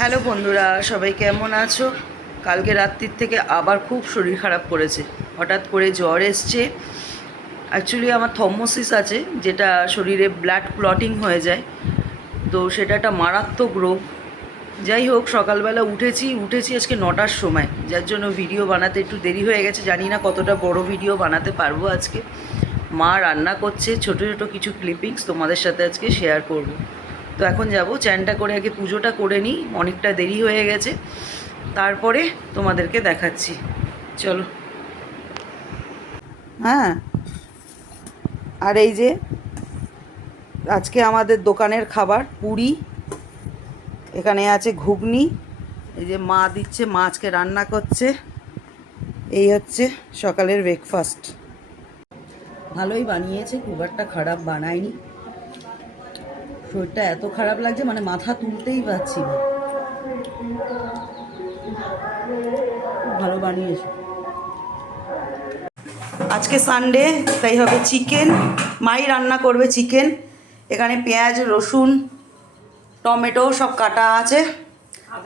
Hello বন্ধুরা, সবাই কেমন আছো? কালকে রাত্রির থেকে আবার খুব শরীর খারাপ করেছে। হঠাৎ করে জ্বর এসছে। অ্যাকচুয়ালি আমার থর্মোসিস আছে, যেটা শরীরে ব্লাড ক্লটিং হয়ে যায়। তো সেটা একটা মারাত্মক রোগ। যাই হোক, সকালবেলা উঠেছি আজকে 9টার সময়, যার জন্য ভিডিও বানাতে একটু দেরি হয়ে গেছে। জানি না কতটা বড় ভিডিও বানাতে পারবো আজকে। মা রান্না করছে, ছোটো ছোটো কিছু ক্লিপিংস তোমাদের সাথে আজকে শেয়ার করব। তো এখন যাব, চ্যানটা করে আগে পুজোটা করে নিই, অনেকটা দেরি হয়ে গেছে, তারপরে তোমাদেরকে দেখাচ্ছি। চলো। হ্যাঁ, আর এই যে আজকে আমাদের দোকানের খাবার পুরি, এখানে আছে ঘুগনি, এই যে মা দিচ্ছে, মা আজকে রান্না করছে। এই হচ্ছে সকালের ব্রেকফাস্ট। ভালোই বানিয়েছে, খুব একটা খারাপ বানায়নি। শরীরটা এত খারাপ লাগছে, মানে মাথা তুলতেই পারছি না। খুব ভালো বানিয়েছে। আজকে সানডে, তাই হবে চিকেন। মাই রান্না করবে চিকেন। এখানে পেঁয়াজ, রসুন, টমেটো সব কাটা আছে।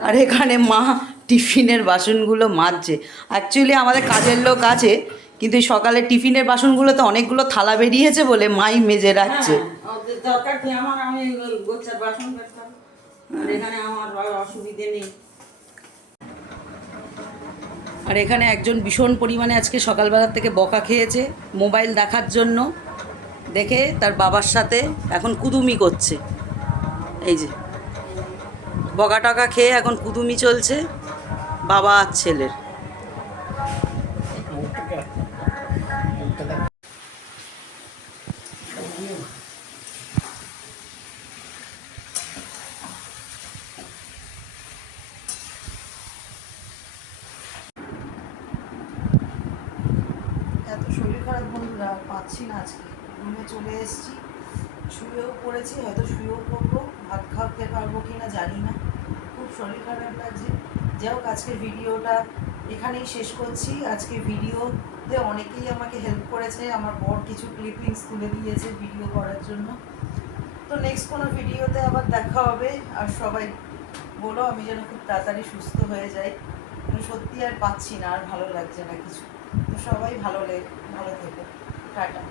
আর এখানে মা টিফিনের বাসনগুলো মাজছে। অ্যাকচুয়ালি আমাদের কাজের লোক আছে, কিন্তু সকালে টিফিনের বাসনগুলোতে অনেকগুলো থালা বেরিয়েছে বলে মাই মেজে রাখছে। আর এখানে একজন ভীষণ পরিমাণে আজকে সকালবেলার থেকে বকা খেয়েছে মোবাইল দেখার জন্য। দেখে তার বাবার সাথে এখন কুদুমি করছে। এই যে বকা টকা খেয়ে এখন কুদুমি চলছে বাবা আর ছেলের। এত শরীর খারাপ বন্ধুরা, পাচ্ছি না। আজকে রুমে চলে এসেছি, শুয়েও পড়েছি, হয়তো শুয়েও পড়বো। ভাত খাওয়াতে পারবো কি না জানি না, খুব শরীর খারাপ লাগছে। যাই হোক, আজকের ভিডিওটা এখানেই শেষ করছি। আজকে ভিডিওতে অনেকেই আমাকে হেল্প করেছে, আমার বর কিছু ক্লিপিংস তুলে দিয়েছে ভিডিও করার জন্য। তো নেক্সট কোনো ভিডিওতে আবার দেখা হবে। আর সবাই বলো আমি যেন খুব তাড়াতাড়ি সুস্থ হয়ে যাই। সত্যি আর পাচ্ছি না, আর ভালো লাগছে না কিছু। তো সবাই ভালো থেকো। টাটা।